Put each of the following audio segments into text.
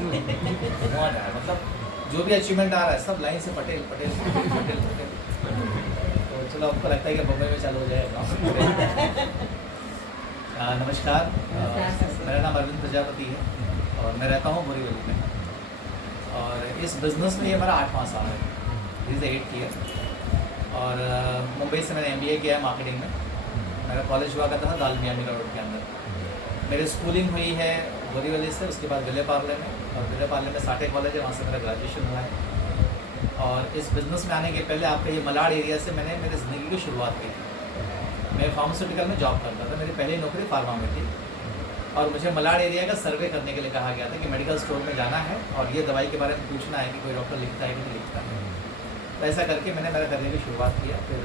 बहुत है, मतलब जो भी अचीवमेंट आ रहा है सब लाइन से पटेल पटेल पटेल पटेल पटेल। तो चलो आपको लगता है कि बम्बई में चालू हो जाएगा। नमस्कार, मेरा नाम अरविंद प्रजापति है और मैं रहता हूँ बोरीवली में। और इस बिज़नेस में ये मेरा 8वां साल है, दिस इज़ 8th ईयर। और मुंबई से मैंने MBA किया है मार्केटिंग में। मेरा कॉलेज हुआ करता था दालमिया मीरा रोड के अंदर। मेरी स्कूलिंग हुई है बोरीवली से, उसके बाद विले पार्ले में, और विले पार्ले में साठे कॉलेज है, वहाँ से मेरा ग्रेजुएशन हुआ है। और इस बिज़नेस में आने के पहले आपका ये मलाड एरिया से मैंने मेरी ज़िंदगी की शुरुआत की थी। मैं फार्मास्यूटिकल में जॉब करता था, मेरी पहली नौकरी फार्मा में थी। और मुझे मलाड एरिया का सर्वे करने के लिए कहा गया था कि मेडिकल स्टोर में जाना है और ये दवाई के बारे में पूछना है कि कोई डॉक्टर लिखता है कि नहीं लिखता है। तो ऐसा करके मैंने मेरा करने की शुरुआत किया। फिर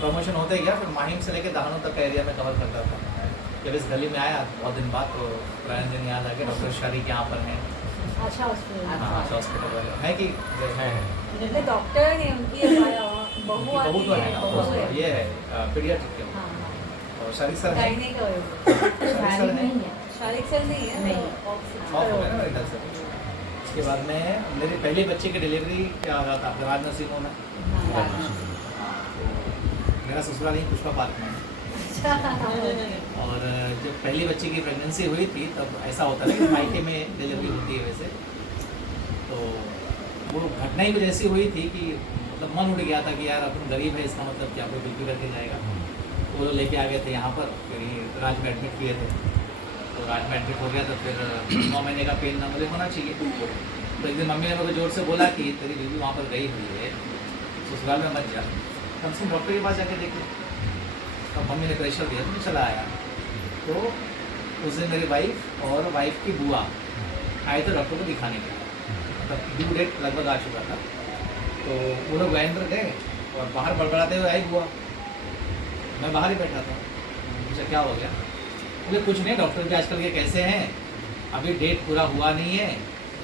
प्रमोशन होते गया, फिर माहिम से लेकर दहानों तक का एरिया में कवर करता था। जब इस गली में आया बहुत दिन बाद, तो पुराने दिन याद आ गए। डॉक्टर शरीक यहाँ पर हैं, आशा हॉस्पिटल। हाँ आशा हॉस्पिटल वाले है कि जैसे डॉक्टर ने उनकी बहू बहू तो है ना, बहू तो है। ये है पीडियाट्रिक के। हाँ, और शरीक सर है, गायने का है। शरीक सर है, शारिक सर नहीं है, नहीं। ऑफ हो गया ना मेरे ख्याल से। उसके बाद में मेरे पहले बच्चे की डिलीवरी क्या हो रहा था आपके राज नर्सिंग में। हाँ। मेरा ससुराल ही पुष्पा पार्क में है। और जब पहली बच्चे की प्रेगनेंसी हुई थी तब ऐसा होता है कि मायके में डिलीवरी होती है वैसे। तो वो घटना ही कुछ ऐसी हुई थी कि मतलब मन उठ गया था कि यार अपन गरीब है, इसका मतलब क्या कोई बिल्कुल करके जाएगा। वो लोग लेके आ गए थे यहाँ पर, फिर राज में एडमिट किए थे। तो राज में एडमिट हो गया तो फिर 9 महीने का पेन ना मुझे होना चाहिए। तो एक दिन मम्मी ने मेरे को जोर से बोला कि तेरी बीवी वहाँ पर गई हुई है, ससुराल में मत जा, कम से कम डॉक्टर के पास जाके देख ले। तो मम्मी ने प्रेशर दिया तो मैं चला आया। तो उस दिन मेरी वाइफ और वाइफ की बुआ आए थे डॉक्टर को दिखाने के लिए, मतलब ड्यू डेट लगभग आ चुका था। तो वो लोग वैन पर गए और बाहर बड़बड़ाते हुए आई बुआ। मैं बाहर ही बैठा था, मुझे क्या हो गया? बोले कुछ नहीं, डॉक्टर भी आजकल के कैसे हैं, अभी डेट पूरा हुआ नहीं है,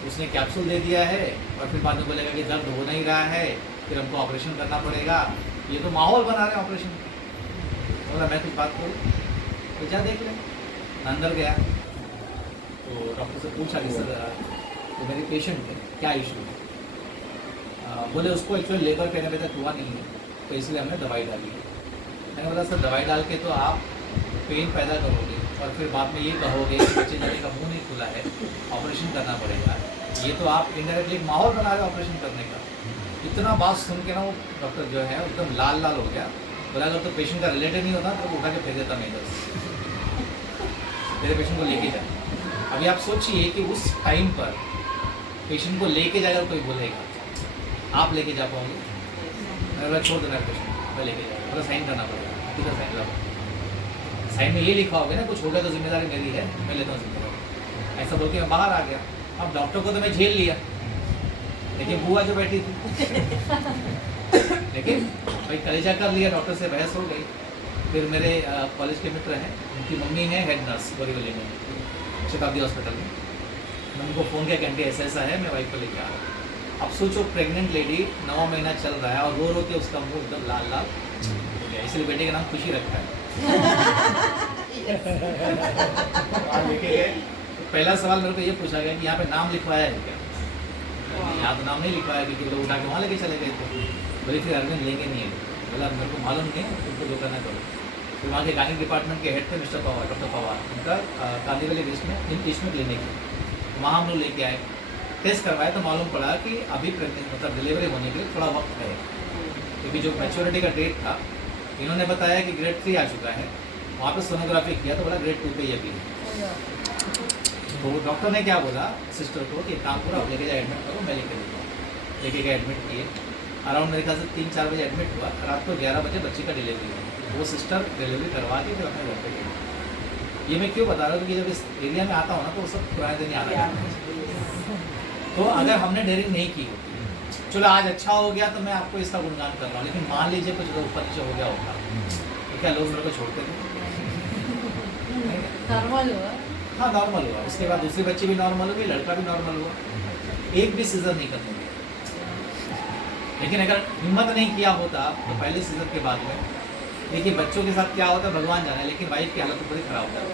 उसने कैप्सूल दे दिया है और फिर बाद में बोलेगा कि दर्द हो नहीं रहा है, फिर हमको ऑपरेशन करना पड़ेगा। ये तो माहौल बना रहे हैं ऑपरेशन। बोला मैं कुछ बात करूँ तो जा देख ले। अंदर गया तो डॉक्टर से पूछा कि सर तो मेरे पेशेंट है क्या इशू है। बोले उसको एक्चुअली लेबर पेन अभी तक हुआ नहीं है, तो इसलिए हमने दवाई डाली है। मैंने बोला सर दवाई डाल के तो आप पेन पैदा करोगे और फिर बाद में ये कहोगे कि बच्चे जाने का मुंह नहीं खुला है, ऑपरेशन करना पड़ेगा। ये तो आप इनडायरेक्टली एक माहौल बना रहे हो ऑपरेशन करने का। इतना बात सुन के ना वो डॉक्टर जो है एकदम लाल लाल हो गया। बोला अगर तो पेशेंट का रिलेटिव नहीं होता तो उठा के फेंक देता मैं इधर से, मेरे पेशेंट को लेके जाए। अभी आप सोचिए कि उस टाइम पर पेशेंट को लेके जाकर कोई बोलेगा आप लेके जा पाओगे? मैं बोला छोड़ देना पेशेंट, मैं लेके जाऊँगा। बोला साइन करना पड़ेगा, किधर साइन लगाओ? साइन में ये लिखा होगा ना कुछ हो गया तो जिम्मेदारी मेरी है, मैं लेता हूँ जिम्मेदारी। ऐसा बोल के मैं बाहर आ गया। अब डॉक्टर को तो मैं झेल लिया, लेकिन बुआ जो बैठी थी लेकिन भाई कलेजा कर लिया, डॉक्टर से बहस हो गई। फिर मेरे कॉलेज के मित्र हैं, उनकी मम्मी है हेड नर्स बोरीवली में शताब्दी हॉस्पिटल में। मैंने उनको फ़ोन किया कि आंटी ऐसा है, मैं वाइफ को लेके आ रहा हूँ। अब सोचो प्रेग्नेंट लेडी 9वां महीना चल रहा है और रो रो के उसका मुंह एकदम लाल लाल हो गया, इसलिए बेटे का नाम खुशी रखा है। लेके गए तो पहला सवाल मेरे को ये पूछा गया कि यहाँ पे नाम लिखवाया है क्या? यहाँ तो नाम नहीं लिखवाया क्योंकि लोग उठा के वहाँ लेके चले गए थे। बोले फिर अरविंद लेंगे नहीं है। बोला मेरे को मालूम नहीं है, तुमको जो करना करो। फिर वहाँ के गायनिक डिपार्टमेंट के हेड थे मिस्टर पवार, डॉक्टर पवार, उनका कांदीवली इन क्लिनिक वहाँ हम लोग लेके आए, टेस्ट करवाए तो मालूम पड़ा कि अभी प्रेगनेंट मतलब डिलीवरी होने के लिए थोड़ा वक्त है, क्योंकि जो मैच्योरिटी का डेट था इन्होंने बताया कि ग्रेड 3 आ चुका है। वहाँ पे सोनोग्राफी किया तो बोला ग्रेड 2 पे ये भी है। तो डॉक्टर ने क्या बोला सिस्टर को कि काम करो आप लेके जाए एडमिट करो, मैं लेके देता हूँ। लेके गए एडमिट किए, अराउंड मेरे ख्याल से 3-4 बजे एडमिट हुआ। रात को 11 बजे बच्चे का डिलीवरी हुआ। वो सिस्टर डिलीवरी करवा के फिर अपने घर पे गई। ये मैं क्यों बता रहा हूँ क्योंकि जब इस एरिया में आता हूँ ना तो वो सब पुराने दिन याद आ जाते हैं। तो अगर हमने डेयरिंग नहीं की होती, चलो आज अच्छा हो गया तो मैं आपको इसका गुणगान कर रहा हूँ, लेकिन मान लीजिए कुछ ऊपर नीचे हो गया होता तो क्या लोग मेरे को छोड़ते थे? नॉर्मल हुआ। हाँ नॉर्मल हुआ, उसके बाद दूसरी बच्ची भी नॉर्मल हुई, लड़का भी नॉर्मल हुआ, एक भी सीजर नहीं करने दिया। लेकिन अगर हिम्मत नहीं किया होता तो पहले सीजर के बाद में देखिए बच्चों के साथ क्या होता है भगवान जाने, लेकिन वाइफ की हालत तो बड़ी खराब होता है।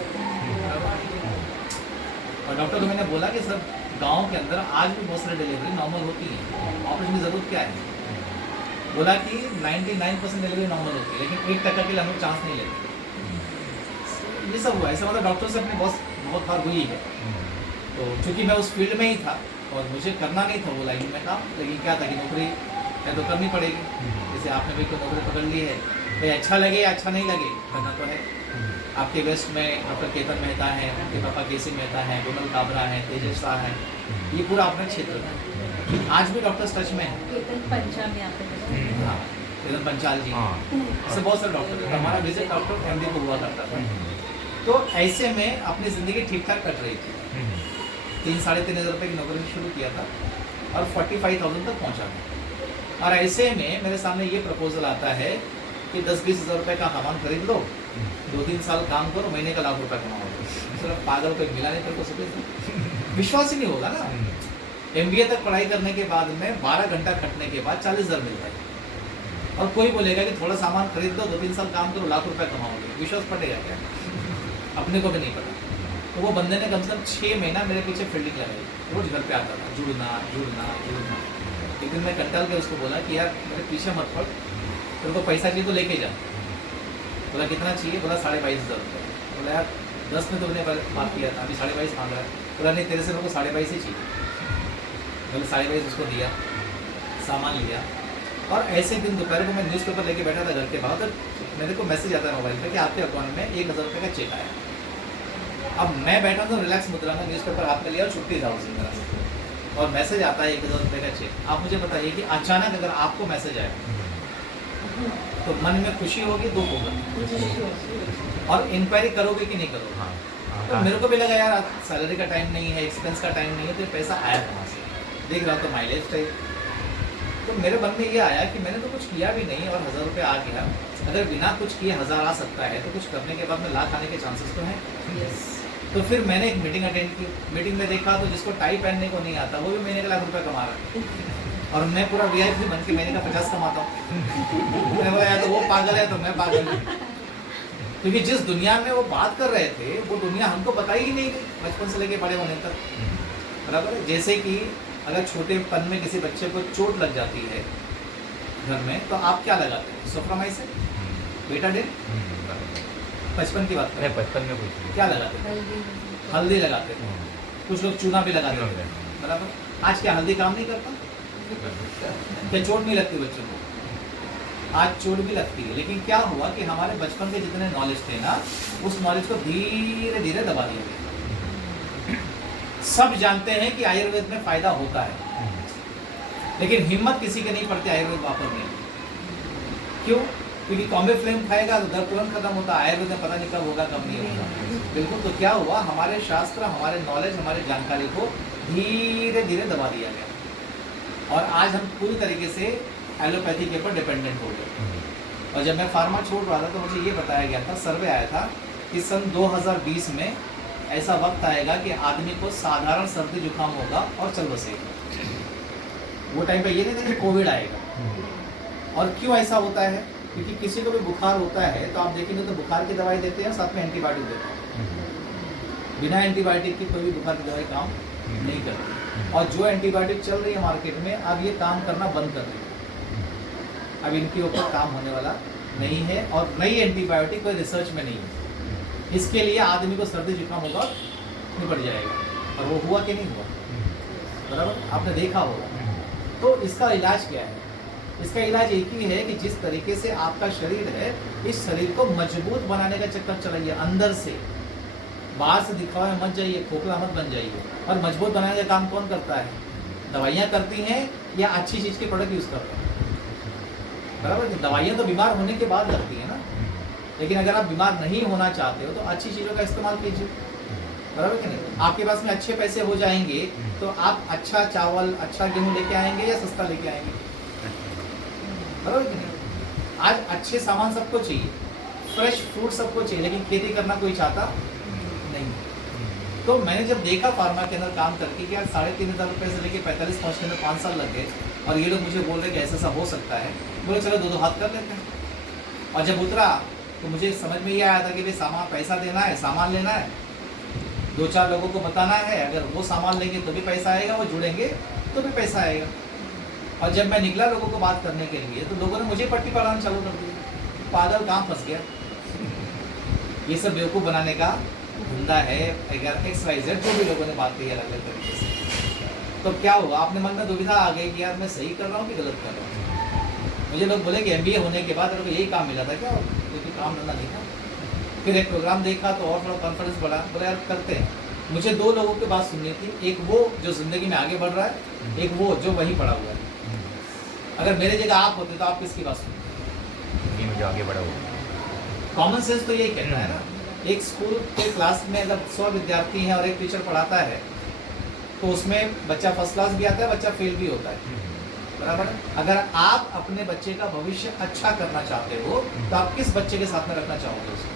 और डॉक्टर को मैंने बोला कि सर गांव के अंदर आज भी बहुत सारी डिलीवरी नॉर्मल होती है, ऑपरेशन की ज़रूरत क्या है? बोला कि 99% डिलीवरी नॉर्मल होती है, लेकिन 1% के लिए हम लोग चांस नहीं लेते। ये सब हुआ, ऐसा मतलब डॉक्टर से अपनी बहुत बार हुई है। तो चूँकि मैं उस फील्ड में ही था और मुझे करना नहीं था वो लाइन में काम, लेकिन क्या था कि नौकरी है तो करनी पड़ेगी। जैसे आपने भी कोई नौकरी पकड़ ली है, भाई अच्छा लगे या अच्छा नहीं लगे करना तो है। आपके वेस्ट में डॉक्टर केतन मेहता हैं, आपके पापा केसी मेहता हैं, विमल काबरा हैं, तेजस शाह हैं, ये पूरा अपना क्षेत्र है। आज भी डॉक्टर्स टच में हैं। केतन पंचाल में आप हैं। हाँ, केतन पंचाल जी, ऐसे बहुत सारे डॉक्टर हैं। हमारा विजिट डॉक्टर एमडी को हुआ करता था। तो ऐसे में अपनी ज़िंदगी ठीक ठाक कट रही थी। 3-3.5 रुपये की नौकरी शुरू किया था और 45,000 तक पहुंचा था। और ऐसे में मेरे सामने ये प्रपोजल आता है कि 10-20 हज़ार रुपये का सामान खरीद लो, 2-3 साल काम करो, महीने का लाख रुपये कमाओगे। सिर्फ पागल कोई मिला नहीं, तेरे को समझ विश्वास ही नहीं होगा ना। MBA तक पढ़ाई करने के बाद में 12 घंटा खटने के बाद 40,000 मिलता है, और कोई बोलेगा कि थोड़ा सामान खरीद लो, 2-3 साल काम करो, लाख रुपये कमाओगे। विश्वास पड़ेगा क्या? अपने को भी नहीं पता। तो वो बंदे ने कम से कम 6 महीना मेरे पीछे फील्डिंग लगाई, रोज घर पे आता था, जुड़ना। एक दिन मैं कंटाल के उसको बोला कि यार मेरे पीछे मत पड़, तेरे को पैसा चाहिए तो लेके जा। बोला कितना चाहिए? बोला 22,500 रुपये। बोला यार 10 में तो उन्हें बात किया था, अभी 22.5 मांग रहा है। बोला नहीं, तेरे से मेरे को 22.5 ही चाहिए। बोले 22.5 उसको दिया, सामान लिया। और ऐसे दिन दोपहर को मैं न्यूज़पेपर लेके बैठा था घर के बाहर, तो मेरे को मैसेज आता है मोबाइल पे कि आपके अकाउंट में 1,000 रुपये का चेक आया। अब मैं बैठा तो रिलैक्स मुद्रा में न्यूज़पेपर हाथ में लिया और छुट्टी था उसी तरह, और मैसेज आता है 1,000 रुपये का चेक। आप मुझे बताइए कि अचानक अगर आपको मैसेज आए तो मन में खुशी होगी, दुख होगा, और इंक्वायरी करोगे कि नहीं करोगे? तो मेरे को भी लगा यार सैलरी का टाइम नहीं है, एक्सपेंस का टाइम नहीं है, तो पैसा आया कहाँ से? देख रहा तो माइलेज टाइप। तो मेरे मन में ये आया कि मैंने तो कुछ किया भी नहीं और 1,000 रुपये आ गया। अगर बिना कुछ किए 1,000 आ सकता है तो कुछ करने के बाद में लाख आने के चांसेस तो हैं। तो फिर मैंने एक मीटिंग अटेंड की। मीटिंग में देखा तो जिसको टाई पहनने को नहीं आता वो भी महीने का लाख रुपये कमा रहा है, और मैं पूरा VIP बन के महीने का 50 कमाता हूँ। मैंने बोला यार तो वो पागल है तो मैं पागल हूँ, क्योंकि जिस दुनिया में वो बात कर रहे थे वो दुनिया हमको बताई ही नहीं थी बचपन से लेके बड़े होने तक। बराबर है। जैसे कि अगर छोटेपन में किसी बच्चे को चोट लग जाती है घर में, तो आप क्या लगाते हैं? Soframycin, Betadine. बचपन की बात करें, बचपन में कुछ क्या लगाते हैं? हल्दी लगाते थे, कुछ लोग चूना भी लगाते थे। बराबर। आज क्या हल्दी काम नहीं करता? क्या चोट नहीं लगती बच्चों को? आज चोट भी लगती है, लेकिन क्या हुआ कि हमारे बचपन के जितने नॉलेज थे ना, उस नॉलेज को धीरे धीरे दबा दिया गया। सब जानते हैं कि आयुर्वेद में फायदा होता है, लेकिन हिम्मत किसी के नहीं पड़ती आयुर्वेद वापरने की। क्यों? क्योंकि कॉम्बे फ्लेम खाएगा तो दर्द तुरंत खत्म होता है, आयुर्वेद में पता नहीं कब होगा कब नहीं होगा। बिल्कुल। तो क्या हुआ, हमारे शास्त्र, हमारे नॉलेज, हमारी जानकारी को धीरे धीरे दबा दिया गया, और आज हम पूरी तरीके से एलोपैथी के ऊपर डिपेंडेंट हो गए। और जब मैं फार्मा छोड़ रहा था तो मुझे ये बताया गया था, सर्वे आया था कि सन 2020 में ऐसा वक्त आएगा कि आदमी को साधारण सर्दी जुकाम होगा और चल बसेगा। वो टाइम पे ये नहीं था कि कोविड आएगा। और क्यों ऐसा होता है? क्योंकि किसी को भी बुखार होता है तो आप देखेंगे तो बुखार की दवाई देते हैं, साथ में एंटीबायोटिक देते हैं। बिना एंटीबायोटिक की कोई भी बुखार की दवाई काम नहीं करती। और जो एंटीबायोटिक चल रही है मार्केट में, अब ये काम करना बंद कर रही है। अब इनके ऊपर काम होने वाला नहीं है, और नई एंटीबायोटिक कोई रिसर्च में नहीं है। इसके लिए आदमी को सर्दी जुकाम होगा, निपट जाएगा। और वो हुआ कि नहीं हुआ? बराबर, आपने देखा होगा। तो इसका इलाज क्या है? इसका इलाज एक ही है कि जिस तरीके से आपका शरीर है, इस शरीर को मजबूत बनाने का चक्कर चलाइए अंदर से। बाहर से दिखावे मत जाइए, खोखला मत बन जाइए। और मजबूत बनाने का काम कौन करता है? दवाइयाँ करती हैं या अच्छी चीज़ के प्रोडक्ट यूज़ करते हैं? बराबर। दवाइयाँ तो बीमार होने के बाद लगती है ना, लेकिन अगर आप बीमार नहीं होना चाहते हो तो अच्छी चीज़ों का इस्तेमाल कीजिए। बराबर कि नहीं? आपके पास में अच्छे पैसे हो जाएंगे तो आप अच्छा चावल, अच्छा गेहूँ लेके आएंगे या सस्ता लेके आएंगे? बराबर कि नहीं? आज अच्छे सामान सबको चाहिए, फ्रेश फ्रूट सबको चाहिए, लेकिन खेती करना कोई चाहता नहीं। तो मैंने जब देखा फार्मा के अंदर काम करके कि यार 3,500 रुपये से लेके 45 पहुँचने में 5 साल लग गए, और ये लोग मुझे बोल रहे कि ऐसा हो सकता है, बोले चलो 2-2 हाथ कर लेते हैं। और जब उतरा तो मुझे समझ में ये आया था कि भाई सामान पैसा देना है, सामान लेना है, 2-4 लोगों को बताना है, अगर वो सामान लेंगे तो भी पैसा आएगा, वो जुड़ेंगे तो भी पैसा आएगा। और जब मैं निकला लोगों को बात करने के लिए तो लोगों ने मुझे पट्टी पढ़ाना चालू कर दी, पागल कहाँ फंस गया। ये सब बेवकूफ़ बनाने का धंधा है। अगर XYZ जो भी लोगों ने बात की अलग अलग तरीके से, तो क्या होगा, आपने मन में दुविधा आ गई कि यार मैं सही कर रहा हूँ कि गलत कर रहा हूँ। मुझे लोग बोले कि MBA होने के बाद यही काम मिला था क्या, क्योंकि काम धंधा नहीं था। फिर एक प्रोग्राम देखा तो और थोड़ा कॉन्फिडेंस बढ़ा, बोला यार करते हैं। मुझे 2 लोगों की बात सुननी थी, एक वो जो ज़िंदगी में आगे बढ़ रहा है, एक वो जो वहीं पड़ा हुआ है। अगर मेरे जगह आप होते तो आप किसकी बात सुनते? मुझे आगे बढ़ा हुआ। कॉमन सेंस तो यही कहता है ना। एक स्कूल के क्लास में अगर 100 विद्यार्थी हैं और एक टीचर पढ़ाता है तो उसमें बच्चा फर्स्ट क्लास भी आता है, बच्चा फेल भी होता है, बराबर। अगर आप अपने बच्चे का भविष्य अच्छा करना चाहते हो तो आप किस बच्चे के साथ में रखना चाहोगे उसको?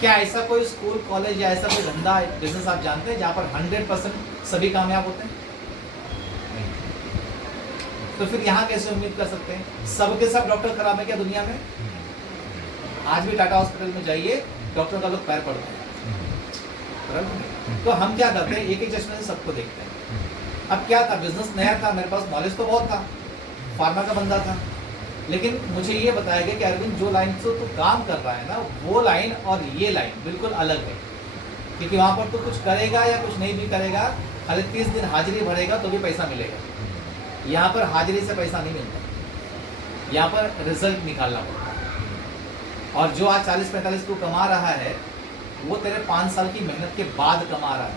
क्या ऐसा कोई स्कूल कॉलेज या ऐसा कोई धंधा बिजनेस आप जानते हैं जहाँ पर 100% सभी कामयाब होते हैं? तो फिर यहाँ कैसे उम्मीद कर सकते हैं? सबके सब डॉक्टर खराब है क्या दुनिया में? आज भी टाटा हॉस्पिटल में जाइए, डॉक्टर का लोग पैर पड़ते हैं, तो हम क्या करते हैं, एक एक चश्मे से सबको देखते हैं। अब क्या था, बिजनेस नया था, मेरे पास नॉलेज तो बहुत था, फार्मा का बंदा था, लेकिन मुझे ये बताया गया कि अरविंद जो लाइन से तू काम कर रहा है ना, वो लाइन और ये लाइन बिल्कुल अलग है। क्योंकि वहाँ पर तू कुछ करेगा या कुछ नहीं भी करेगा, खाली 30 दिन हाजिरी भरेगा तो भी पैसा मिलेगा। यहाँ पर हाजिरी से पैसा नहीं मिलता, यहाँ पर रिजल्ट निकालना पड़ता है। और जो आज 40-45 तू कमा रहा है, वो तेरे 5 साल की मेहनत के बाद कमा रहा है।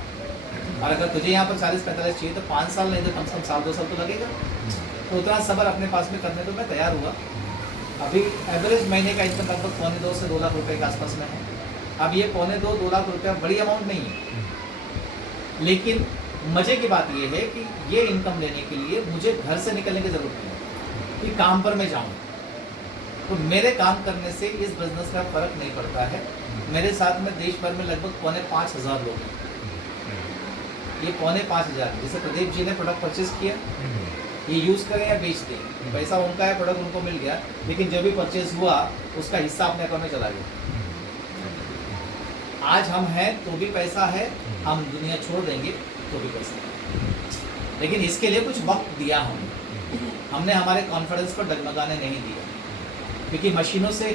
और अगर तुझे यहाँ पर 40-45 चाहिए तो 5 साल नहीं तो कम से कम साल 2 साल तो लगेगा। तो उतना सब्र अपने पास में करने तो मैं तैयार हुआ। अभी एवरेज महीने का इनकम लगभग 2.25 से 2 लाख रुपए के आसपास में है। अब ये 2.25-2 लाख रुपया बड़ी अमाउंट नहीं है, लेकिन मज़े की बात ये है कि ये इनकम लेने के लिए मुझे घर से निकलने की ज़रूरत नहीं है कि काम पर मैं जाऊँ। तो मेरे काम करने से इस बिज़नेस का फ़र्क नहीं पड़ता है। मेरे साथ में देश भर में लगभग 5,500 लोग हैं। ये 5,500 जैसे प्रदीप जी ने प्रोडक्ट परचेज किया, ये यूज़ करें या बेच दें, पैसा उनका है, प्रोडक्ट उनको मिल गया, लेकिन जब भी परचेज हुआ उसका हिस्सा अपने अकाउंट में चला गया। आज हम हैं तो भी पैसा है, हम दुनिया छोड़ देंगे तो भी पैसा है, लेकिन इसके लिए कुछ वक्त दिया हमने हमारे कॉन्फिडेंस को डगमगाने नहीं दिया। क्योंकि मशीनों से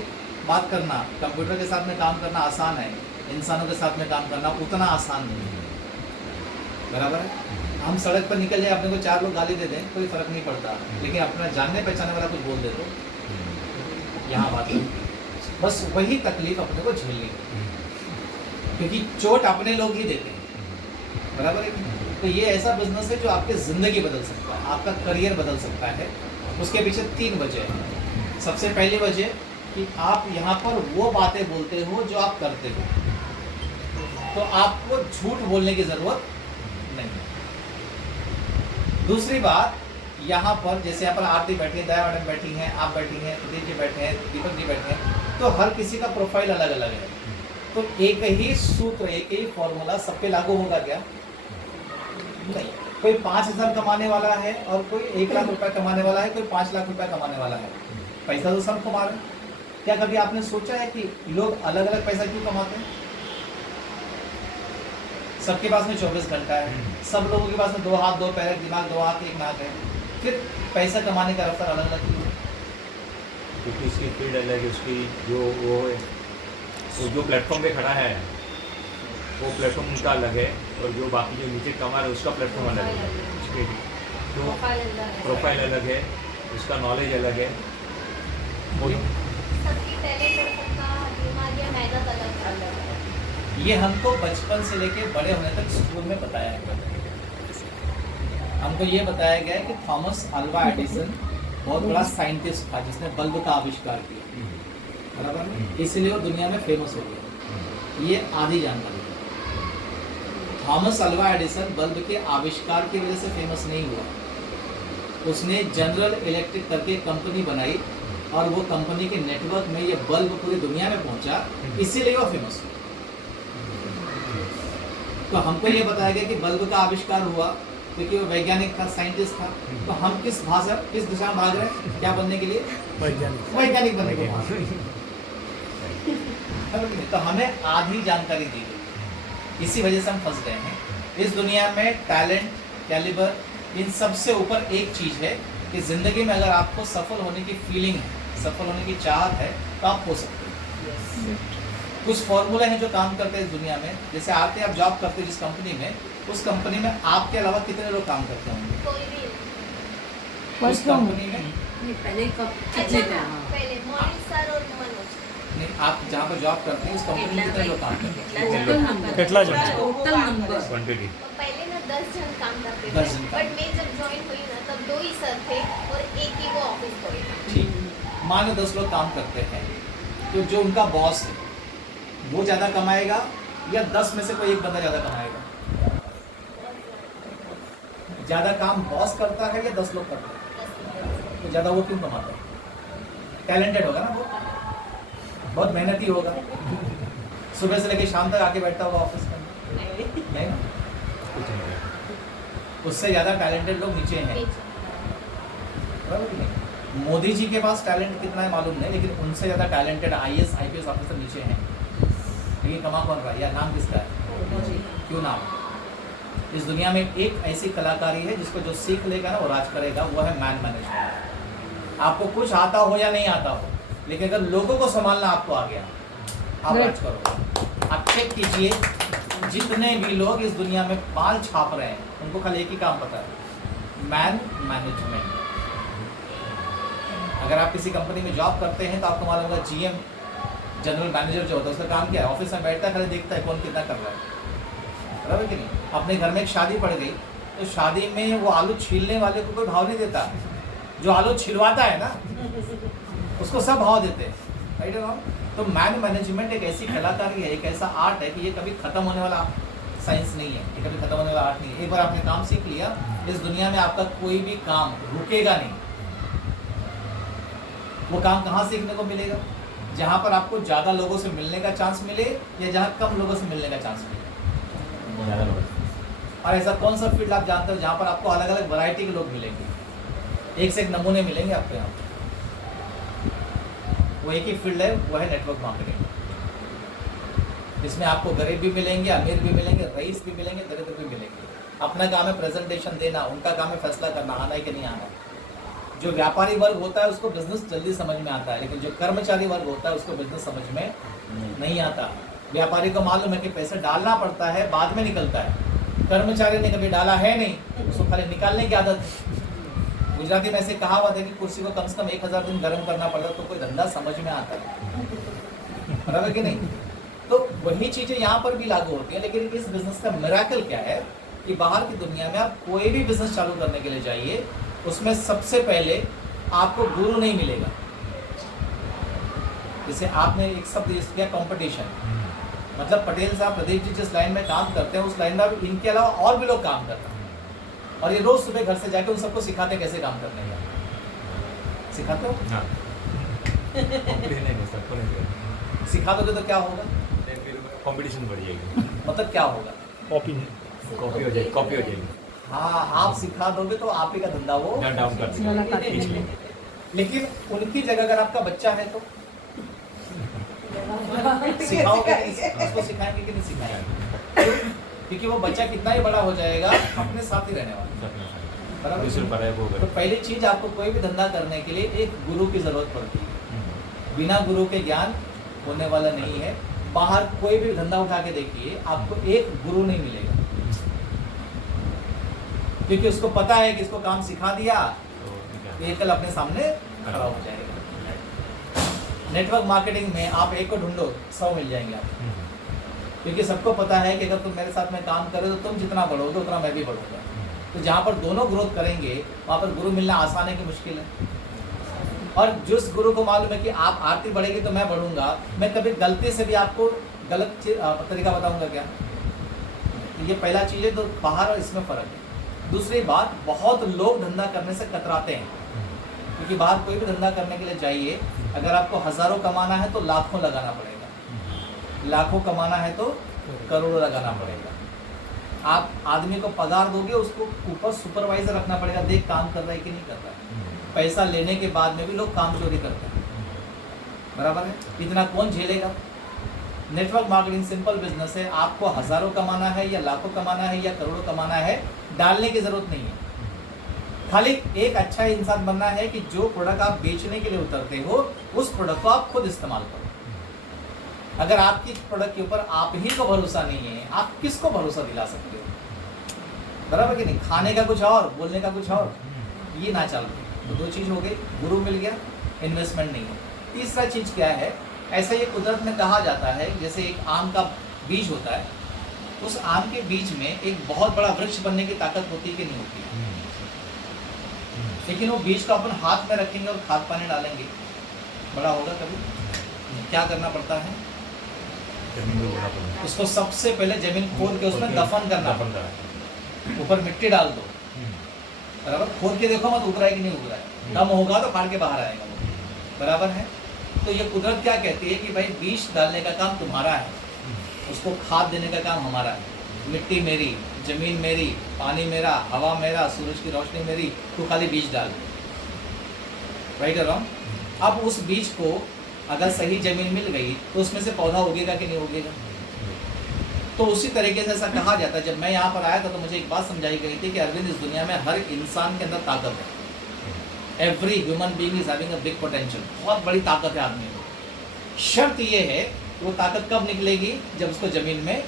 बात करना, कंप्यूटर के साथ में काम करना आसान है, इंसानों के साथ में काम करना उतना आसान नहीं है, बराबर है। हम सड़क पर निकल जाए, अपने को 4 लोग गाली दे दें, कोई फर्क नहीं पड़ता, लेकिन अपना जानने पहचानने वाला कुछ बोल दे तो यहाँ बात है। बस वही तकलीफ अपने को झेलनी, क्योंकि चोट अपने लोग ही देते हैं, बराबर है। तो ये ऐसा बिजनेस है जो आपकी ज़िंदगी बदल सकता है, आपका करियर बदल सकता है। उसके पीछे 3 वजह है। सबसे पहली वजह कि आप यहाँ पर वो बातें बोलते हो जो आप करते हो, तो आपको झूठ बोलने की ज़रूरत नहीं है। दूसरी बात, यहाँ पर जैसे यहाँ पर आरती बैठी है, दया मैडम बैठी हैं, आप बैठी हैं, प्रदीप जी बैठे हैं, दीपक जी बैठे हैं, तो हर किसी का प्रोफाइल अलग अलग है। तो एक ही सूत्र, एक ही फॉर्मूला सब पे लागू होगा क्या? नहीं। कोई 5,000 कमाने वाला है और कोई 1 लाख रुपए कमाने वाला है, कोई 5 लाख रुपए कमाने वाला है, पैसा तो सब कमा रहे हैं। क्या कभी आपने सोचा है कि लोग अलग अलग पैसा क्यों कमाते हैं? सबके पास में 24 घंटा है, सब लोगों के पास में 2 हाथ 2 पैर, दिमाग 2 आँख 1 नाक है, फिर पैसा कमाने का रफ्तार अलग अलग क्यों है? क्योंकि उसकी फील्ड अलग है, उसकी जो वो जो प्लेटफॉर्म पे खड़ा है वो प्लेटफॉर्म उनका अलग है, और जो बाकी जो नीचे कमा रहे हैं उसका प्लेटफॉर्म अलग है, उसके तो प्रोफाइल अलग है, उसका नॉलेज अलग है। सबकी टैलेंट और सबका दिमाग या मेहनत अलग अलग है। ये हमको बचपन से लेके बड़े होने तक स्कूल में बताया गया। हमको ये बताया गया है कि थॉमस अल्वा एडिसन बहुत बड़ा साइंटिस्ट था जिसने बल्ब का आविष्कार किया, बराबर, इसलिए वो दुनिया में फेमस हो गया। ये आधी जानकारी है। थॉमस अल्वा एडिसन बल्ब के आविष्कार की वजह से फेमस नहीं हुआ, उसने जनरल इलेक्ट्रिक करके कंपनी बनाई और वो कंपनी के नेटवर्क में ये बल्ब पूरी दुनिया में पहुंचा, इसीलिए वो फेमस हुआ। तो हमको ये बताया गया कि बल्ब का आविष्कार हुआ क्योंकि वो वैज्ञानिक था, साइंटिस्ट था। तो हम किस दिशा में भाग रहे हैं? क्या बनने के लिए? वैज्ञानिक बनने के लिए। तो हमें आधी जानकारी दी गई। इसी वजह से हम फंस गए हैं इस दुनिया में। टैलेंट, कैलिबर, इन सबसे ऊपर एक चीज़ है कि ज़िंदगी में अगर आपको सफल होने की फीलिंग है, सफल होने की चाहत है, तो आप हो सकते हैं। कुछ फॉर्मूले हैं जो काम करते हैं इस दुनिया में। जैसे आते आप जॉब करते हो जिस कंपनी में, उस कंपनी में आपके अलावा कितने लोग काम करते होंगे? कोई भी उस कंपनी में नहीं, पहले कब अच्छा कितने थे? हाँ, हाँ। पहले मॉर्निंग सर और मनोज नहीं, आप जहाँ पर जॉब करते हैं उस कंपनी में कितने लोग काम करते हैं? टोटल नंबर, कितना जन? Total number. क्वांटिटी तो पहले ना 10 जन काम करते 10 थे, जन। बट मैं जब ज्वाइन हुई ना तब 2 ही सर थे और एक ही वो ऑफिस बॉय था। ठीक, मान लो 10 लोग काम करते हैं, तो जो उनका बॉस है वो ज़्यादा कमाएगा या 10 में से कोई एक बंदा ज़्यादा कमाएगा? ज़्यादा काम बॉस करता है या 10 लोग करते हैं? तो ज़्यादा वो क्यों कमाता है? टैलेंटेड होगा ना वो, बहुत मेहनती होगा, सुबह से लेकर शाम तक आके बैठता होगा ऑफिस में, नहीं ना? कुछ नहीं है। उससे ज़्यादा टैलेंटेड लोग नीचे हैं, बराबर कि नहीं? मोदी जी के पास टैलेंट कितना है मालूम नहीं, लेकिन उनसे ज़्यादा टैलेंटेड IAS IPS ऑफिसर नीचे हैं। लेकिन कमा कौन रहा है या नाम किसका है? क्यों नाम? इस दुनिया में एक ऐसी कलाकारी है जिसको जो सीख लेगा ना वो राज करेगा, वो है मैन मैनेजमेंट। आपको कुछ आता हो या नहीं आता हो, लेकिन अगर लोगों को संभालना आपको आ गया, आप राज करोगे। आप चेक कीजिए, जितने भी लोग इस दुनिया में बाल छाप रहे हैं उनको खाली एक ही काम पता है, मैन मैनेजमेंट। अगर आप किसी कंपनी में जॉब करते हैं तो आपको मालूम होगा GM, जनरल मैनेजर जो होता है उसका काम क्या है? ऑफिस में बैठता है, खाली देखता है कौन कितना कर रहा है, बराबर कि नहीं? अपने घर में एक शादी पड़ गई तो शादी में वो आलू छीलने वाले को कोई भाव नहीं देता, जो आलू छिलवाता है ना उसको सब भाव देते हैं, राइट और रॉन्ग? तो मैन मैनेजमेंट एक ऐसी कलाकारी है, एक ऐसा आर्ट है कि ये कभी खत्म होने वाला साइंस नहीं है, ये कभी खत्म होने वाला आर्ट नहीं है। एक बार आपने काम सीख लिया, इस दुनिया में आपका कोई भी काम रुकेगा नहीं। वो काम कहाँ सीखने को मिलेगा? जहाँ पर आपको ज़्यादा लोगों से मिलने का चांस मिले या जहाँ कम लोगों से मिलने का चांस मिले। ज़्यादा लोग। और ऐसा कौन सा फील्ड आप जानते हो जहाँ पर आपको अलग अलग वैरायटी के लोग मिलेंगे, एक से एक नमूने मिलेंगे आपको यहाँ पर? वो एक ही फील्ड है, वो है नेटवर्क मार्केटिंग। इसमें आपको गरीब भी मिलेंगे, अमीर भी मिलेंगे, रईस भी मिलेंगे, दरिद्र भी मिलेंगे। अपना काम है प्रेजेंटेशन देना, उनका काम है फैसला करना, आना है कि नहीं आना। जो व्यापारी वर्ग होता है उसको बिजनेस जल्दी समझ में आता है, लेकिन जो कर्मचारी वर्ग होता है उसको बिजनेस समझ में नहीं आता। व्यापारी को मालूम है कि पैसे डालना पड़ता है, बाद में निकलता है। कर्मचारी ने कभी डाला है नहीं, उसको खाली निकालने की आदत है। गुजराती में ऐसे कहावत है कि कुर्सी को कम से कम 1000 दिन गर्म करना पड़ता तो कोई धंधा समझ में आता है, बराबर कि नहीं? तो वही चीज़ें यहाँ पर भी लागू होती है। लेकिन इस बिजनेस का मिरेकल क्या है कि बाहर की दुनिया में आप कोई भी बिजनेस चालू करने के लिए जाइए, उसमें सबसे पहले आपको गुरु नहीं मिलेगा। जैसे आपने एक शब्द यूज किया कंपटीशन, मतलब पटेल साहब प्रदीप जी जिस लाइन में काम करते हैं उस लाइन में इनके अलावा और भी लोग काम करते हैं, और ये रोज सुबह घर से जाके उन सबको सिखाते हैं कैसे काम करने का। सिखाते हो? हाँ। नहीं सबको नहीं करना। सिखा दोगे तो क्या होगा? फिर कंपटीशन बढ़ जाएगी, मतलब क्या होगा? कॉपी कॉपी हो जाएगी, कॉपी हो जाएगी। हाँ, आप सिखा दोगे तो आप ही का धंधा वो डाउन कर देंगे, खींच लेंगे। लेकिन उनकी जगह अगर आपका बच्चा है तो सिखाओगे कि नहीं? उसको सिखाएंगे कि नहीं सिखाएंगे? क्योंकि वो बच्चा कितना ही बड़ा हो जाएगा अपने साथ ही रहने वाला, बराबर? दूसरे पर है वो तो पहली चीज आपको कोई भी धंधा करने के लिए एक गुरु की जरूरत पड़ती है। बिना गुरु के ज्ञान होने वाला नहीं है। बाहर कोई भी धंधा उठा के देखिए, आपको एक गुरु नहीं मिलेगा, क्योंकि उसको पता है कि इसको काम सिखा दिया तो ये कल अपने सामने खड़ा हो जाएगा। नेटवर्क मार्केटिंग में आप एक को ढूंढो 100 मिल जाएंगे आपको, क्योंकि सबको पता है कि अगर तुम मेरे साथ में काम करो तो तुम जितना बढ़ोगे उतना मैं भी बढ़ूंगा। तो जहाँ पर दोनों ग्रोथ करेंगे वहाँ पर गुरु मिलना आसान है कि मुश्किल है? और जिस गुरु को मालूम है कि आप आरती बढ़ेगी तो मैं बढ़ूंगा, मैं कभी गलती से भी आपको गलत तरीका बताऊंगा क्या? ये पहला चीज़ है। तो बाहर और इसमें फ़र्क है। दूसरी बात, बहुत लोग धंधा करने से कतराते हैं, क्योंकि बाहर कोई भी धंधा करने के लिए जाइए, अगर आपको हज़ारों कमाना है तो लाखों लगाना पड़ेगा, लाखों कमाना है तो करोड़ों लगाना पड़ेगा। आप आदमी को पगार दोगे, उसको ऊपर सुपरवाइजर रखना पड़ेगा, देख काम कर रहा है कि नहीं कर रहा है। पैसा लेने के बाद में भी लोग काम चोरी करते हैं, बराबर है? इतना कौन झेलेगा? नेटवर्क मार्केटिंग सिंपल बिजनेस है, आपको हजारों कमाना है या लाखों कमाना है या करोड़ों कमाना है, डालने की जरूरत नहीं है। खाली एक अच्छा इंसान बनना है कि जो प्रोडक्ट आप बेचने के लिए उतरते हो उस प्रोडक्ट को आप खुद इस्तेमाल करो। अगर आपकी प्रोडक्ट के ऊपर आप ही को भरोसा नहीं है, आप किसको भरोसा दिला सकते हो? बराबर कि नहीं? खाने का कुछ और, बोलने का कुछ और, ये ना चल। तो दो चीज हो गई, गुरु मिल गया, इन्वेस्टमेंट नहीं है। तीसरा चीज क्या है? ऐसा ये कुदरत में कहा जाता है, जैसे एक आम का बीज होता है, उस आम के बीज में एक बहुत बड़ा वृक्ष बनने की ताकत होती है कि नहीं होती? लेकिन वो बीज को अपन हाथ में रखेंगे और खाद पानी डालेंगे, बड़ा होगा कभी? क्या करना पड़ता है? उसको सबसे पहले जमीन खोद के उसमें दफन करना पड़ता है, ऊपर मिट्टी डाल दो, बराबर? खोद के देखो मत उग रहा है कि नहीं उग रहा है, दम होगा तो फाड़ के बाहर आएगा वो, बराबर है? तो ये कुदरत क्या कहती है कि भाई बीज डालने का काम तुम्हारा है, उसको खाद देने का काम हमारा है। मिट्टी मेरी, जमीन मेरी, पानी मेरा, हवा मेरा, सूरज की रोशनी मेरी, तो खाली बीज डाल। राइट और रॉन्ग? अब उस बीज को अगर सही जमीन मिल गई तो उसमें से पौधा उगेगा कि नहीं उगेगा? तो उसी तरीके से ऐसा कहा जाता है। जब मैं यहाँ पर आया था तो मुझे एक बात समझाई गई थी कि अरविंद, इस दुनिया में हर इंसान के अंदर ताकत है। Every human being is having a big potential, बहुत बड़ी ताकत है आदमी में। शर्त ये है वो ताकत कब निकलेगी? जब उसको जमीन में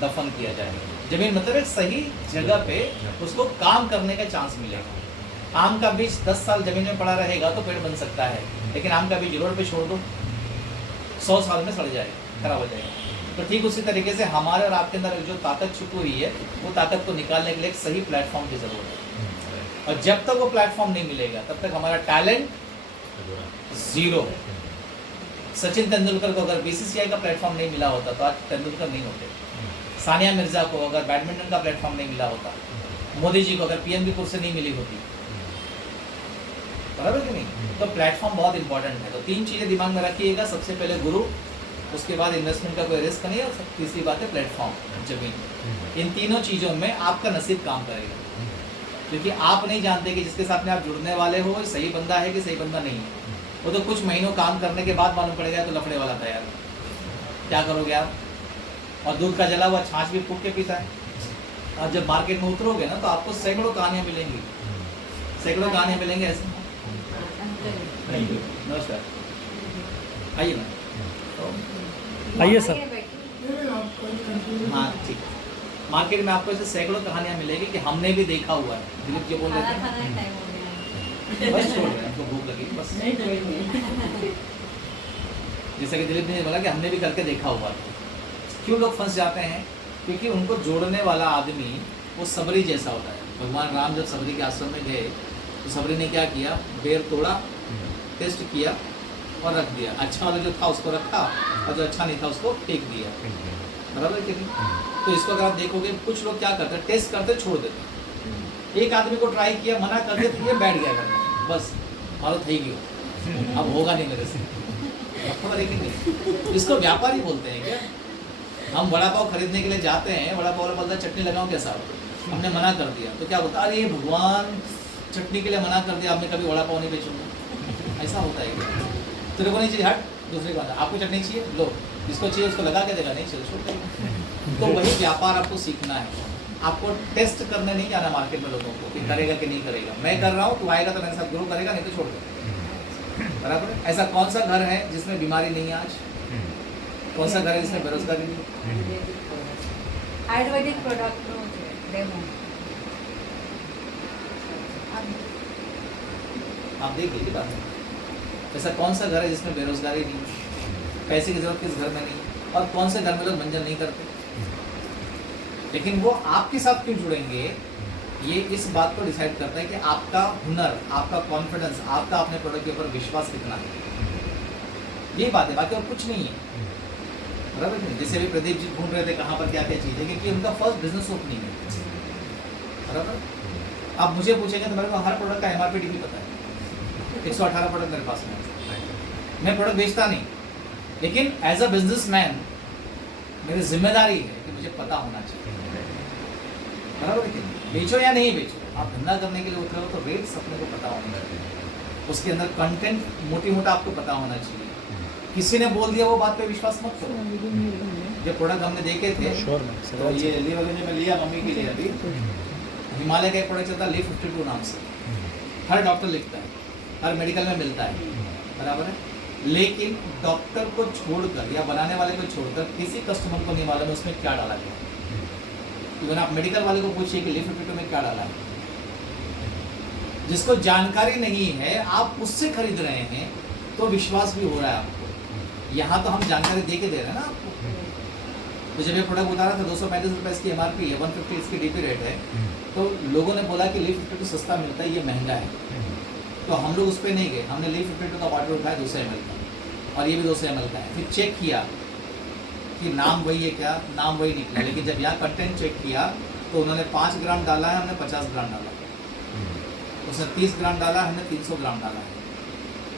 दफन किया जाएगा। जमीन मतलब एक सही जगह पे उसको काम करने का चांस मिलेगा। आम का बीज 10 साल जमीन में पड़ा रहेगा तो पेड़ बन सकता है, लेकिन आम का बीज रोड पे छोड़ दो, 100 साल में सड़ जाएगा, खराब हो जाएगा। तो ठीक उसी तरीके से हमारे और आपके अंदर जो ताकत छुपी हुई है, वो ताकत को निकालने के लिए एक सही प्लेटफॉर्म की जरूरत है। और जब तक वो प्लेटफॉर्म नहीं मिलेगा तब तक हमारा टैलेंट जीरो। सचिन तेंदुलकर को अगर बीसीसीआई का प्लेटफॉर्म नहीं मिला होता तो आज तेंदुलकर नहीं होते। सानिया मिर्जा को अगर बैडमिंटन का प्लेटफॉर्म नहीं मिला होता, मोदी जी को अगर पीएम की कुर्सी नहीं मिली होती, बराबर कि नहीं? तो प्लेटफॉर्म बहुत इंपॉर्टेंट है। तो 3 चीजें दिमाग में रखिएगा, सबसे पहले गुरु, उसके बाद इन्वेस्टमेंट का कोई रिस्क नहीं, और तीसरी बात है प्लेटफॉर्म, जमीन। इन तीनों चीज़ों में आपका नसीब काम करेगा, क्योंकि आप नहीं जानते कि जिसके साथ में आप जुड़ने वाले हो सही बंदा है कि सही बंदा नहीं है। वो तो कुछ महीनों काम करने के बाद मालूम पड़ेगा तो लफड़े वाला था यार, क्या करोगे आप? और दूध का जला हुआ छाछ भी फूक के पीता है। और जब मार्केट में उतरोगे ना तो आपको सैकड़ों कहानियाँ मिलेंगी, सैकड़ों कहानियाँ मिलेंगे ऐसे। नमस्कार, आइए ना, आइए सर। हाँ ठीक है। मार्केट में आपको ऐसे सैकड़ों कहानियाँ मिलेगी कि हमने भी देखा हुआ है। दिलीप जी बोल रहे थे, बस छोड़ रहे हैं, हमको भूख लगी बस। जैसे कि दिलीप ने बोला कि हमने भी करके देखा हुआ है। क्यों लोग फंस जाते हैं? क्योंकि उनको जोड़ने वाला आदमी वो सबरी जैसा होता है। भगवान राम जब सबरी के आश्रम में गए तो सबरी ने क्या किया? बेर तोड़ा, टेस्ट किया और रख दिया। अच्छा वाला जो था उसको रखा और जो अच्छा नहीं था उसको फेंक दिया, बराबर कि नहीं? तो इसको अगर आप देखोगे कुछ लोग क्या करते हैं, टेस्ट करते छोड़ देते। एक आदमी को ट्राई किया, मना कर दिया तो ये बैठ गया करना, बस मारो थी गयो, अब होगा नहीं मेरे से। इसको व्यापारी बोलते हैं क्या? हम वड़ा पाव खरीदने के लिए जाते हैं, वड़ा पाव वाला बोलता है चटनी लगाऊं क्या साहब? हमने मना कर दिया तो क्या बोलता? अरे भगवान, चटनी के लिए मना कर दिया, अब मैं कभी वड़ा पाव नहीं बेचूंगा। ऐसा होता है क्या? तेरे को नहीं चाहिए, हट। दूसरी बात, आपको चटनी चाहिए, लो। जिसको चाहिए उसको लगा के देगा, नहीं चलो छोड़ देगा। तो वही व्यापार आपको सीखना है। आपको टेस्ट करने नहीं जाना मार्केट में लोगों को कि करेगा कि नहीं करेगा। मैं कर रहा हूँ, तू आएगा तो मेरे साथ ग्रो करेगा, नहीं तो छोड़ दे, बराबर है? ऐसा कौन सा घर है जिसमें बीमारी नहीं है आज? कौन सा घर है जिसमें बेरोजगारी नहीं है? आयुर्वेदिक प्रोडक्ट डेमो आप देख लीजिए बात है। ऐसा कौन सा घर है जिसमें बेरोजगारी नहीं है? पैसे की जरूरत किस घर में नहीं है? और कौन से घर में लोग मंजन नहीं करते? लेकिन वो आपके साथ क्यों जुड़ेंगे, ये इस बात को डिसाइड करता है कि आपका हुनर, आपका कॉन्फिडेंस, आपका अपने प्रोडक्ट के ऊपर विश्वास कितना है। यही बात है, बाकी और कुछ नहीं है, बराबर नहीं? जैसे अभी प्रदीप जी ढूंढ रहे थे कहाँ पर क्या क्या चीज़ है, क्योंकि उनका फर्स्ट बिजनेस ओपनिंग है, बराबर। आप मुझे पूछेंगे तो मेरे को हर प्रोडक्ट का MRP भी पता है। 118 प्रोडक्ट मेरे पास में। मैं प्रोडक्ट बेचता नहीं, लेकिन एज अ बिजनेसमैन मेरी जिम्मेदारी है कि मुझे पता होना चाहिए, बराबर है कि नहीं? बेचो या नहीं बेचो, आप धंधा करने के लिए उतरे हो तो रेट्स अपने को पता होना चाहिए, उसके अंदर कंटेंट मोटी मोटा आपको पता होना चाहिए, किसी ने बोल दिया वो बात पे विश्वास मत करो। जो प्रोडक्ट हमने देखे थे तो ये लीवर जो मैं लिया मम्मी के लिए अभी, हिमालय का एक प्रोडक्ट चलता है लीव 52 नाम से, हर डॉक्टर लिखता है, हर मेडिकल में मिलता है, बराबर है। लेकिन डॉक्टर को छोड़कर या बनाने वाले को छोड़कर किसी कस्टमर को नहीं मालूम उसमें क्या डाला गया। इवन आप मेडिकल वाले को पूछिए कि लीव 52 में क्या डाला है, जिसको जानकारी नहीं है आप उससे खरीद रहे हैं तो विश्वास भी हो रहा है आपको। यहाँ तो हम जानकारी दे के दे रहे हैं ना आपको। तो जब ये प्रोडक्ट उतारा था 235 रुपये इसकी MRP है, 150 इसकी DP रेट है, तो लोगों ने बोला कि लीव 52 सस्ता मिलता है, ये महंगा है, तो हम लोग उस पर नहीं गए। हमने लीव 52 का बॉटल उठाया 200 ml का, और ये भी 200 ml का है। फिर चेक किया कि नाम वही है क्या, नाम वही निकला। लेकिन जब यहाँ कंटेंट चेक किया तो उन्होंने 5 ग्राम डाला है, हमने 50 ग्राम डाला, उसने 30 ग्राम डाला, हमने 300 ग्राम डाला है।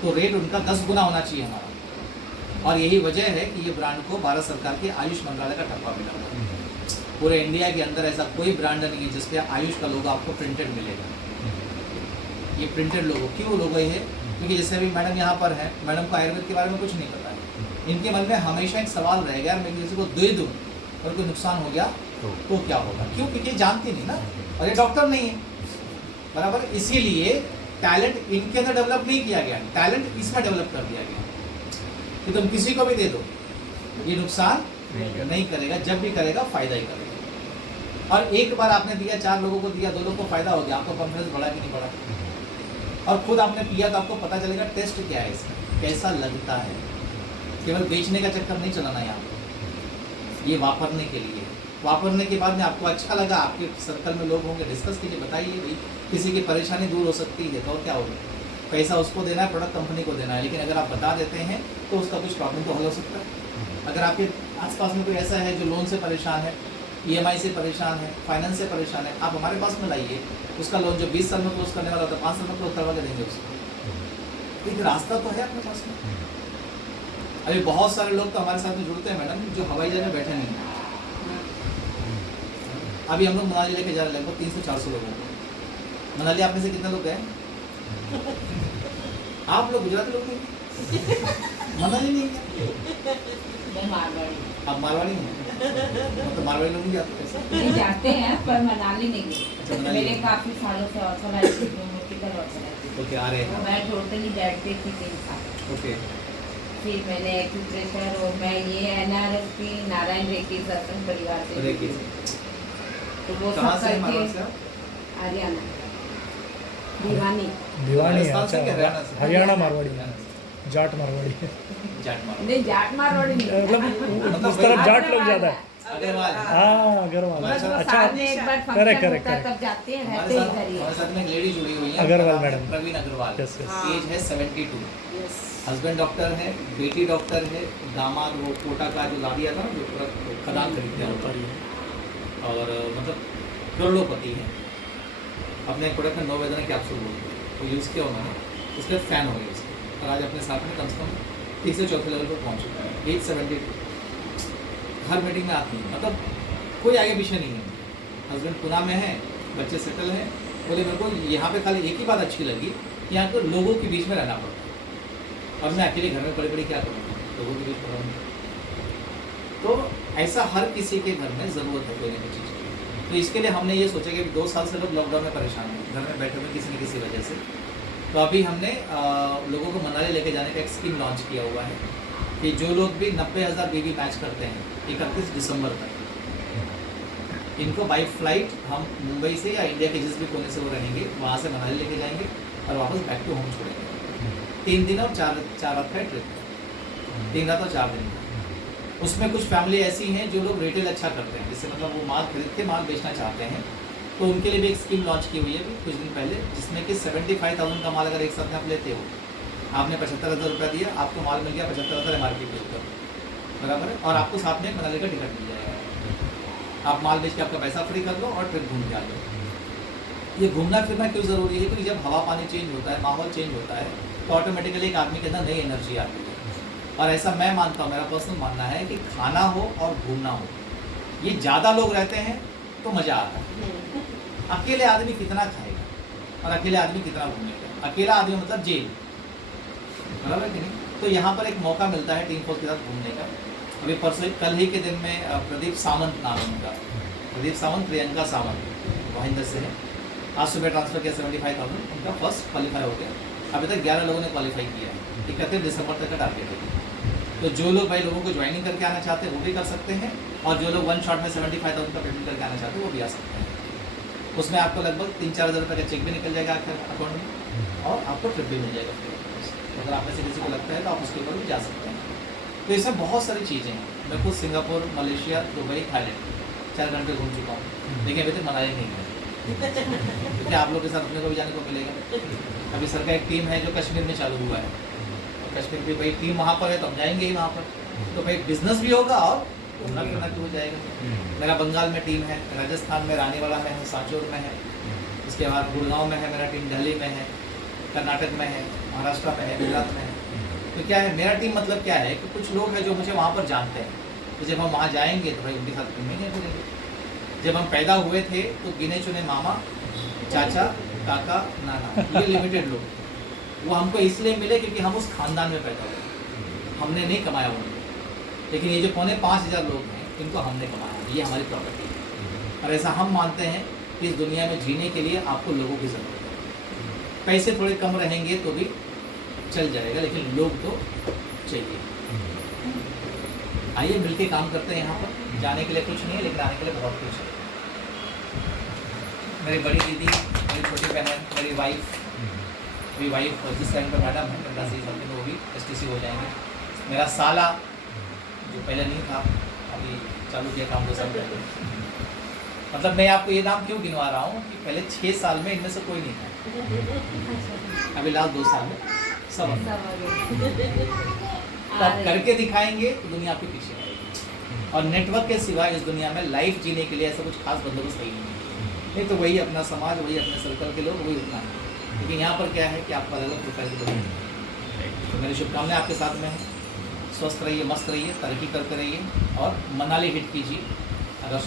तो रेट उनका 10 गुना होना चाहिए हमारा। और यही वजह है कि ये ब्रांड को भारत सरकार के आयुष मंत्रालय का ठप्पा मिला हुआ है। पूरे इंडिया के अंदर ऐसा कोई ब्रांड नहीं है जिसपे आयुष का लोगो आपको प्रिंटेड मिलेगा। ये प्रिंटेड लोगो क्यों लोगो है? क्योंकि जैसे अभी मैडम यहाँ पर है, मैडम को आयुर्वेद के बारे में कुछ नहीं पता है। इनके मन में हमेशा एक सवाल रहेगा, मैं किसी को दे दूँ और कोई नुकसान हो गया तो क्या होगा? क्यों? क्योंकि जानती नहीं ना, और ये डॉक्टर नहीं है, बराबर। इसीलिए टैलेंट इनके अंदर डेवलप नहीं किया गया, टैलेंट इसमें डेवलप कर दिया गया कि तुम किसी को भी दे दो, ये नुकसान नहीं करेगा, जब भी करेगा फायदा ही करेगा। और एक बार आपने दिया, 4 लोगों को दिया, 2 लोगों को फायदा हो गया, आपको कॉन्फिडेंस बढ़ा कि नहीं बढ़ा? और खुद आपने पिया तो आपको पता चलेगा टेस्ट क्या है इसका, कैसा लगता है। केवल बेचने का चक्कर नहीं चलाना यहाँ पर, ये वापरने के लिए। वापरने के बाद में आपको अच्छा लगा, आपके सर्कल में लोग होंगे, डिस्कस कीजिए, बताइए भाई किसी की परेशानी दूर हो सकती है तो क्या होगा? पैसा उसको देना है, प्रोडक्ट कंपनी को देना है, लेकिन अगर आप बता देते हैं तो उसका कुछ प्रॉब्लम तो हल हो सकता है। अगर आपके आसपास में कोई ऐसा है जो लोन से परेशान है, EMI से परेशान है, फाइनेंस से परेशान है, आप हमारे पास में लाइए, उसका लोन जो 20 साल में क्लोज करने वाला होता है 5 साल में क्लोज करवा के देंगे उसको। एक रास्ता तो है अपने पास में। अभी बहुत सारे लोग तो हमारे साथ में जुड़ते हैं मैडम, जो हवाई जहाज में बैठे नहीं हैं। अभी हम लोग मनाली लेके जा रहे हैं, लगभग 300-400 लोगों को। मनाली आप में से कितने लोग गए? आप लोग गुजराती लोग नहीं, मनाली नहीं गए, आप मारवाड़ी हैं, मतलब मारवाड़ी लोग नहीं जाते कैसे? नहीं जाते हैं पर मनाली नहीं अच्छा, गए। मनाली मेरे नहीं। काफी सालों से ऑर्थोलाइटिस मेडिकल ऑर्थोलाइटिस, ओके, आ रहे हैं, मैं टोटली बैठती थी 3 साल। ओके, फिर मैंने एक्यूप्रेशर और मैं ये NRSP नारायण रेड्डी सत्संग परिवार से रेड्डी जुड़ी से। तो वो कहाँ सब से हैं मारवाड़ करके से आप? हरियाणा, भिवानी। भिवानी है, राजस्थान से अच्छा क्या, हरियाणा से? हरियाणा मारवाड़ी है, जाट मारवाड़ी है। जाट मारवाड़, नहीं जाट मारवाड़ी नहीं, मतलब उस तरफ जाट लोग ज़्यादा है। अग्रवाल। हाँ अग्रवाल, बस वो अच्छा साल में एक बार करेक्ट फंक्शन करेक्ट होता है करेक्ट। तब जाते हैं, हमारे रहते ही साथ इधर ही हमारे है। साथ में एक लेडी जुड़ी हुई है, अग्रवाल उनका नाम है madam. Praveen Agarwal. Yes, yes. Age है 72, हस्बैंड डॉक्टर है, बेटी डॉक्टर है, दामाद वो कोटा का जो ला दिया था ना, जो पूरा खदान खरीदते हैं, और मतलब करोड़ोंपति है। अपने प्रोडक्ट में 9 वेदना कैप्सूल वो यूज़ किया उन्होंने, उसके बाद फैन हो गए उसके, और आज अपने साथ में कम से कम 3 से 4 लेवल पर पहुँच चुका है। एज 72, हर मीटिंग में आती है, मतलब कोई आगे पीछे नहीं है। हस्बैंड पुणे में है, बच्चे सेटल हैं। बोले मेरे को यहाँ पे खाली एक ही बात अच्छी लगी, यहाँ के लोगों के बीच में रहना पड़ता है, और मैं अकेले घर में पड़ी पड़ी क्या करूँ, लोगों के बीच में रहूँ। तो ऐसा हर किसी के घर में ज़रूरत है कोई ना कोई चीज़ की। तो इसके लिए हमने ये सोचा कि 2 साल से लोग लॉकडाउन में परेशान हैं, घर में बैठे हुए किसी न किसी वजह से। तो अभी हमने लोगों को मनाली लेके जाने का एक स्कीम लॉन्च किया हुआ है कि जो लोग भी 90,000 BB मैच करते हैं 31 दिसंबर तक, इनको बाई फ्लाइट हम मुंबई से या इंडिया के जिस भी कोने से वो रहेंगे वहाँ से मनाली लेके जाएंगे और वापस बैक टू होम छोड़ेंगे। 3 दिन और 4 रात का ट्रिप, 3 रात और 4 दिन का। उसमें कुछ फैमिली ऐसी हैं जो लोग रिटेल अच्छा करते हैं, जिससे मतलब वो माल खरीद के माल बेचना चाहते हैं, तो उनके लिए भी एक स्कीम लॉन्च की हुई है कुछ दिन पहले, जिसमें कि 75,000 का माल अगर एक साथ में आप लेते हो, आपने 75,000 रुपया दिया, आपको माल मिल गया 75,000 MRP के ऊपर, बराबर है, और आपको साथ में मनाली का टिकट मिल जाएगा। आप माल बेच के आपका पैसा फ्री कर लो और ट्रिप घूम के आ जाओ। ये घूमना फिरना क्यों ज़रूरी है? क्योंकि जब हवा पानी चेंज होता है, माहौल चेंज होता है, तो ऑटोमेटिकली एक आदमी के अंदर नई एनर्जी आती है। और ऐसा मैं मानता हूँ, मेरा पर्सनल मानना है कि खाना हो और घूमना हो, ये ज़्यादा लोग रहते हैं तो मज़ा आता है। अकेले आदमी कितना खाएगा और अकेले आदमी कितना घूमेगा? अकेला आदमी मतलब जेल, बराबर है कि नहीं? तो यहाँ पर एक मौका मिलता है टीम फोर्स के साथ घूमने का। अभी परसों कल ही के दिन में प्रदीप सावंत नाम है उनका, प्रदीप सावंत प्रियंका सावंत भाईंदर से है। आज सुबह ट्रांसफर किया 75,000, उनका फर्स्ट क्वालिफाई हो गया। अभी तक 11 लोगों ने क्वालिफाई किया है। 31 दिसंबर तक का टारगेट है। तो जो लोग भाई लोगों को ज्वाइनिंग करके आना चाहते हैं वो भी कर सकते हैं, और जो लोग वन शॉट में 75,000 का पेमेंट करके आना चाहते हैं वो भी आ सकते हैं। उसमें आपको लगभग 3-4 हज़ार रुपये का चेक भी निकल जाएगा आपके अकाउंट में, और आपको ट्रिप भी मिल जाएगा। अगर आप में से किसी को लगता है तो आप उसके ऊपर भी जा सकते हैं। तो इसमें बहुत सारी चीज़ें हैं। मैं खुद सिंगापुर, मलेशिया, दुबई, थाईलैंड 4 घंटे घूम चुका हूँ, लेकिन अभी तक मनाली नहीं गया क्योंकि आप लोग के साथ अपने को भी जाने को मिलेगा। अभी सर का एक टीम है जो कश्मीर में चालू हुआ है, और कश्मीर की भाई टीम वहाँ पर है तो हम जाएंगे ही वहाँ पर। तो भाई बिजनेस भी होगा और घूमना फिरना भी हो जाएगा। मेरा बंगाल में टीम है, राजस्थान में रानीवाला में है, सांचौर में है, इसके बाद गुड़गांव में है मेरा टीम, दिल्ली में है, कर्नाटक में है, महाराष्ट्र में है, गुजरात में है। तो क्या है मेरा टीम, मतलब क्या है कि कुछ लोग हैं जो मुझे वहाँ पर जानते हैं, तो जब हम वहाँ जाएंगे तो भाई उनके साथ घूमेंगे फिरेंगे। जब हम पैदा हुए थे तो गिने चुने मामा, चाचा, काका, नाना, ये लिमिटेड लोग, वो हमको इसलिए मिले क्योंकि हम उस खानदान में पैदा हुए, हमने नहीं कमाया उनको। लेकिन ये जो 4,500 लोग हैं इनको हमने कमाया, ये हमारी प्रॉपर्टी है। और ऐसा हम मानते हैं कि इस दुनिया में जीने के लिए आपको लोगों की ज़रूरत है। पैसे थोड़े कम रहेंगे तो भी चल जाएगा, लेकिन लोग तो चाहिए। आइए मिलके काम करते हैं। यहाँ पर जाने के लिए कुछ नहीं है, लेकिन आने के लिए बहुत कुछ है। मेरी बड़ी दीदी, मेरी छोटी बहन, मेरी वाइफ, मेरी वाइफ जिस टाइम पर मैडम है मेरा सी समथिंग, वो भी STC हो जाएंगे। मेरा साला जो पहले नहीं था, अभी चालू किया काम 2 साल पहले। मतलब मैं आपको ये नाम क्यों गिनवा रहा हूँ कि पहले 6 साल में इनमें से कोई नहीं था, अभी लास्ट 2 साल में सब तो आप करके दिखाएंगे तो दुनिया आपके पीछे आएगी। और नेटवर्क के सिवाय इस दुनिया में लाइफ जीने के लिए ऐसा कुछ खास बंदोबस्त नहीं है। नहीं तो वही अपना समाज, वही अपने सर्कल के लोग, वही उतना है। लेकिन यहाँ पर क्या है कि आपको अलग अलग प्रोफाइल के लोग हैं। तो मेरी शुभकामनाएं आपके साथ में हैं। स्वस्थ रहिए, मस्त रहिए, तरक्की करते रहिए और मनाली हिट कीजिए। अगर